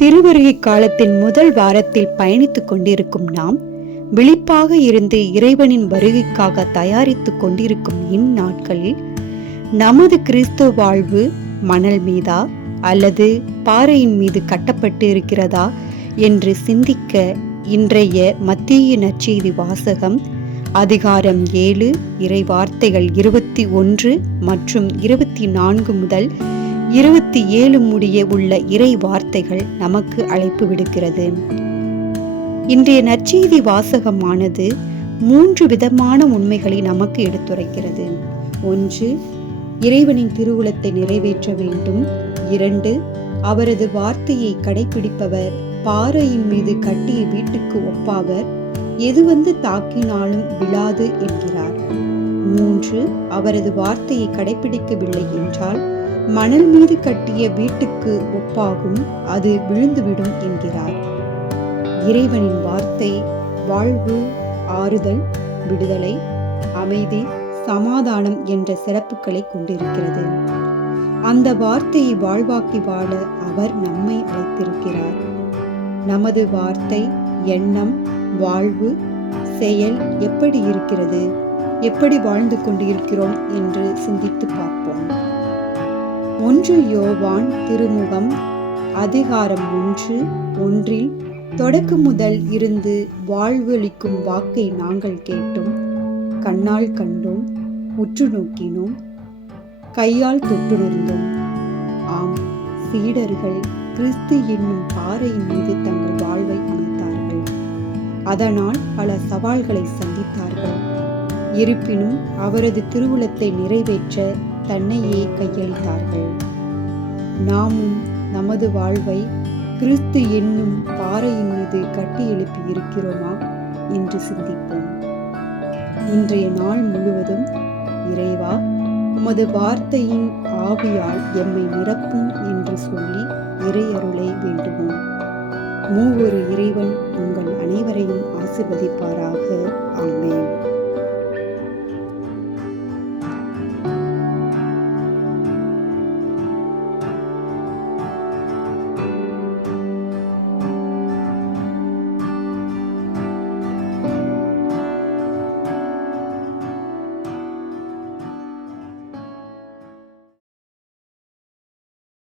திருவருகை காலத்தின் முதல் வாரத்தில் பயணித்துக் கொண்டிருக்கும் நாம் விழிப்பாக இருந்து இறைவனின் வருகைக்காக தயாரித்துக் கொண்டிருக்கும் இந்நாட்களில் நமது கிறிஸ்துவ வாழ்வு மணல் மீதா அல்லது பாறையின் மீது கட்டப்பட்டு இருக்கிறதா என்று சிந்திக்க இன்றைய மத்தேயு நற்செய்தி வாசகம் அதிகாரம் 7 இறை வார்த்தைகள் 21 மற்றும் 24 முதல் 27 முடிய உள்ள இறை வார்த்தைகள் நமக்கு அழைப்பு விடுக்கிறது. இன்றைய நற்செய்தி வாசகமானது 3 விதமான உண்மைகளை நமக்கு எடுத்துரைக்கிறது. 1, இறைவனின் திருவுளத்தை நிறைவேற்ற வேண்டும். 2, அவரது வார்த்தையை கடைபிடிப்பவர் பாறையின் மீது கட்டிய வீட்டுக்கு ஒப்பாவர், எது வந்து தாக்கினாலும் விழாது என்கிறார். 3, அவரது வார்த்தையை கடைபிடிக்கவில்லை என்றால் மணல் மீது கட்டிய வீட்டுக்கு ஒப்பாகும், அது விழுந்துவிடும் என்கிறார். இறைவனின் வார்த்தை வாழ்வு, ஆறுதல், விடுதலை, அமைதி, சமாதானம் என்ற சிறப்புகளை கொண்டிருக்கிறது. அந்த வார்த்தையை வாழ்வாக்கி வாழ அவர் நம்மை அழைத்திருக்கிறார். நமது வார்த்தை, எண்ணம், வாழ்வு, செயல் எப்படி இருக்கிறது, எப்படி வாழ்ந்து கொண்டிருக்கிறோம் என்று சிந்தித்து பார்ப்போம். 1 யோவான் திருமுகம் அதிகாரம் 1 தொடக்கம் முதல் இருந்து வாழ்வளிக்கும் வாக்கை நாங்கள் கேட்டோம், கண்ணால் கண்டோம், உற்று நோக்கினோம், கையால் தொட்டுணர்ந்தோம். ஆம், சீடர்கள் கிறிஸ்து என்னும் பாறையின் மீது தங்கள் வாழ்வை அமைத்தார்கள். அதனால் பல சவால்களை சந்தித்தார்கள். இருப்பினும் அவரது திருவுளத்தை நிறைவேற்ற தன்னையே கையளித்தார்கள். நாமும் நமது வாழ்வை கிறிஸ்து என்னும் பாறையின் மீது கட்டி எழுப்பி இருக்கிறோமா என்று சிந்திப்போம். இன்றைய நாள் முழுவதும் இறைவா, உமது வார்த்தையின் ஆவியால் எம்மை நிரப்பும் என்று சொல்லி இறையருளை வேண்டுவோம். மூவொரு இறைவன் உங்கள் அனைவரையும் ஆசீர்வதிப்பாராக. ஆமென்.